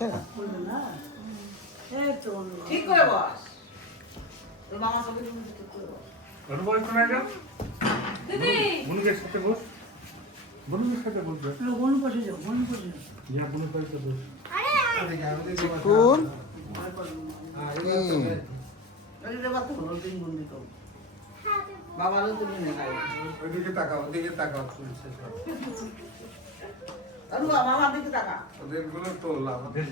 আছে ঠিক করে বস। তোর মামা সবাই ঠিক করে বস। তোর বই কোন আগে দিদি বুনুকে সাথে বস বুনুর সাথে বস বনু পাশে যাও বনু পাশে যা বুনুর সাথে বস কোন এটা বাদ করো তিন বন্ধু তো বাবারও তুমি না খাই ওইদিকে তাকাও ওদিকে তাকাও চলছে সব আরে মামার দিকে তাকা ওদের গুলো তোল আমাদের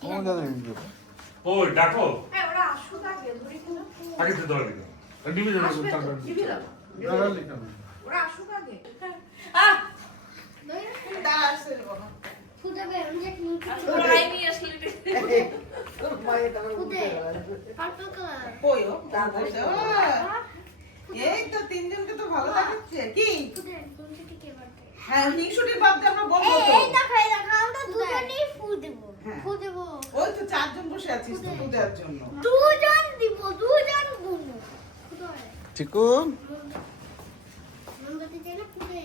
কোন জানেন ওই ডাকো ওরা আসুক আগে ধরে কিনা আগে তো ধরে দিও নিবি যাবে তারপর দাঁড়া লিখা ওরা আসুক আগে দাঁড়া আসছে রে বাবা ফুটাবে আমি এক মিনিট ওরা আইনি আসলে তোর মায়ের দাঁড়া ফুটে পার্পল কালার কইও তারপর এই তো তিনজনকে তো ভালো দেখাচ্ছে কি ফুটে কোন থেকে কে বাড়তে হ্যাঁ হিংসুটির বাদ দিয়ে আমরা বলবো তো এই দেখো আমরা দুজনেই ফু দেব হ্যাঁ। ফু দেব ওই তো চারজন বসে আছিস তো তো দেওয়ার জন্য দুজন দিব দুজন বুনু ফুটে চিকু মন্দতে যাই না ফুটে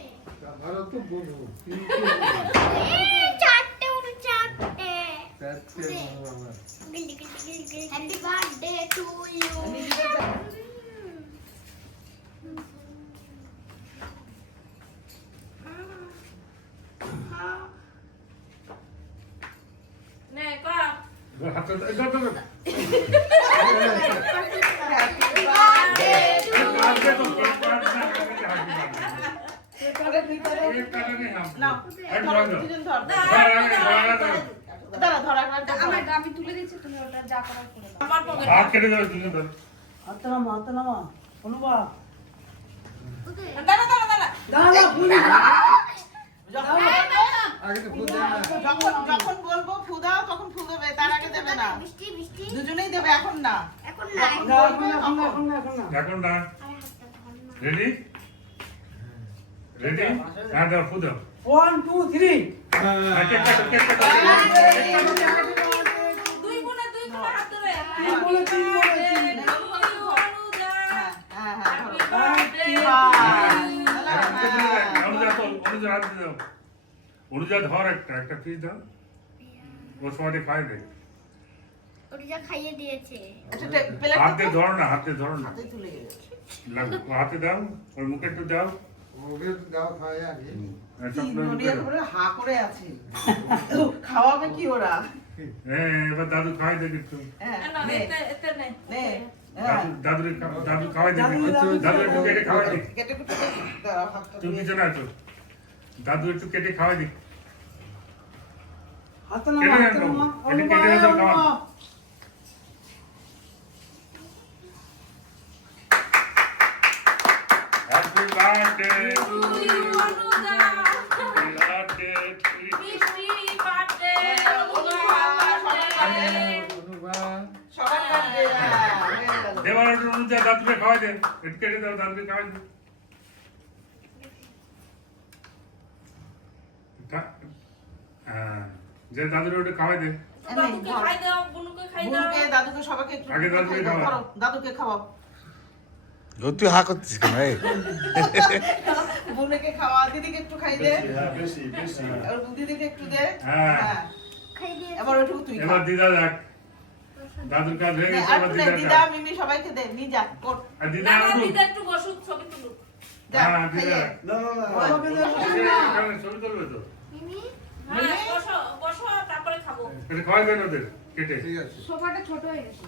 ভালো তো বলবো এই চারটে উঠে চারটে চারটে বাবা হ্যাপি বার্থডে টু ইউ নে কা হাতে দাও দাও হ্যাপি বার্থডে আগে তো কাট না আরে ভিতরে এই কারণে নেই হাম না আগে ধরো, ধরো দুজন ধর ধরো দাঁড়া আমার আমি তুলে দিচ্ছি তুমি ওটা যা করার করে দাও আমার পকেট হাত কেটে দাও তুমি ধর হাতটা নামা অনুবা ফুটে দাঁড়া দাঁড়া দাঁড়া দাঁড়া ফুল যখন আগে তো ফুল দেয় না যখন বলবো ফু দাও তখন ফু দেবে তার আগে দেবে না মিষ্টি মিষ্টি দুজনেই দেবে এখন না এখন নাই এখন না এখন না আরে হাতটা ধর না রেডি রেডি হ্যাঁ দাও ফুদ দাও 1 2 3 কেক কাটো কেক কাটো দুই গুণে হাত ধরে তিন বলে তিন বলে হ্যাঁ হ্যাঁ অনুজা ধর একটা পিস দাও ও সবাই খাই দে ওটা যা খাইয়ে দিয়েছে হাতে ধরো না হাতে ধরো না হাতে তুলে গেছে হাতে দাও ওর মুখে একটু দাও ওকে দাও খায় আগে নড়িয়া করে হা করে আছে খাওয়াবে কি ওরা হ্যাঁ এবার দাদু খাই দে একটু হ্যাঁ না নে এতে নে নে হ্যাঁ দাদু খাওয়াই দে দাদু একটু কেটে খাওয়াই দে কেটে কুটে দাও হাতটা তুমি দিয়ে। পিছনে আছো দাদু একটু কেটে খাওয়াই দে হাতটা নামা এটা কেটে দাও খাওয়া Happy birthday to you. Happy birthday to you. মিষ্টি বার্থডে সবার কাছে হয়ে গেল। দেবার অনুযায়ী দাদুকে খাওয়াই দে একটু কেটে দাও দাদুকে খাওয়াই দে হ্যাঁ যে দাদুর ওটা খাওয়াই দে দাদুকে খাই দাও বুনুকে খাই দাও বুনুকে দাদুকে সবাইকে একটু আগে দাদুকে খাওয়াও। ধরো, দাদুকে খাওয়াও তুই হা করছিস কেন এই বুনুকে খাওয়া দিদিকে একটু খাই দে বেশি বেশি আর দিদিকে একটু দে হ্যাঁ। হ্যাঁ খাইয়ে দিয়েছে এবার ওইটুকু তুই খা এবার দিদা দেখ দাদুর কাজ হয়ে নে, গেছে আর এবার নে, দিদা দিদা খা। মিমি সবাইকে দে নি যা কোট আর দিদা না না আরো দিদা একটু বসুক ছবি তুলুক যা হ্যাঁ, দিদা। খাইয়ে। না না না আমাকে দে এখানে ছবি তুলবে তো মিমি হ্যাঁ বসো বসো তারপরে খাবো এটা খাওয়াই দেন ওদের কেটে ঠিক আছে সোফাটা ছোট হয়ে গেছে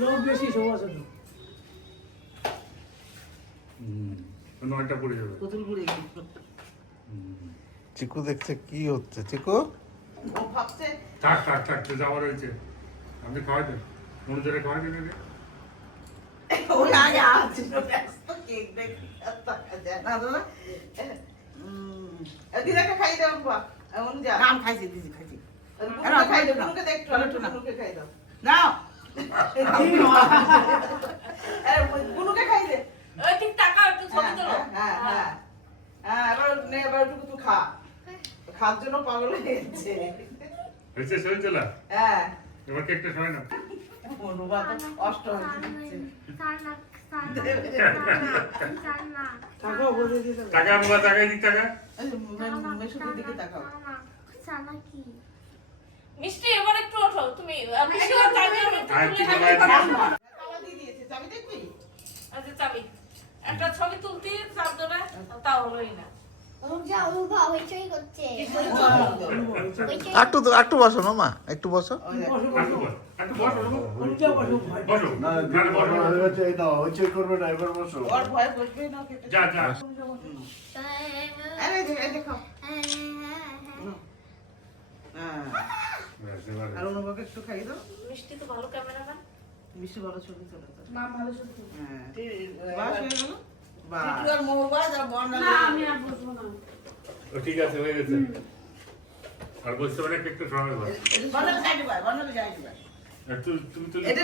লোক বেশি সবার সাথে নয়টা পড়ে যাবে পুতুল ঘুরে গেল। চিকু দেখছে কি হচ্ছে চিকু ও ভাবছে থাক থাক থাক তো যাওয়ার হয়েছে আপনি খাওয়াই দেন অনুযায়ী খাওয়াই দেন এদের। ওই আগে আছে ব্যস্ত কেক দেখি আর তাকা যায় না দাদা দিদাকে খাই দাও বাবা এমন যা নাম খাইছি দিদি খাইছি বুনুকে খাই দাও বুনুকে দেখ একটু বুনুকে খাই দাও নাও বুনুকে খাই দে ওই ঠিক টাকা একটু ছবি তোলো হ্যাঁ হ্যাঁ হ্যাঁ এবার নে এবার একটু তুই খা খাওয়ার জন্য পাগল হয়ে গেছে হয়েছে শরীর তোলা হ্যাঁ এবার কেকটা সবাই না অনুবা তো অষ্ট হচ্ছে টাকাও বলে দিতে হবে। টাকা বাবা টাকাই দিক টাকা মেশুদের দিকে তাকাও মিষ্টি এবার একটু ওঠো তুমি মিষ্টি ওর চাবি আমি একটু আর তুলে কি নেবো। তোমার তালা দিয়ে দিয়েছে চাবি দেখবি আচ্ছা চাবি একটা ছবি তুলতে চাপ ধরে তাও হলোই না একটু বসো মামা একটু বসো ওই দেখ। বসো, একটু বসো। বস একটু বস বলো অনুজা বসো, ভাই। বসো না গানে বসো করবে না এবার বসো ওর ভয় বসবেই না খেতে যা যা আরে এই দেখো আর অনুবাকে একটু খাইয়ে দাও মিষ্টি তো ভালো ক্যামেরাম্যান মিষ্টি বড় ছবি চলে যাবে মা ভালো শুনতে হ্যাঁ বাস হয়ে গেল বাস না আমি আর বুঝবো না ও ঠিক আছে হয়ে গেছে আর বলতে পারে একটু সময় বস বানালে যাই দিবা বানালে যাই দিবা আর তুমি তুই এটা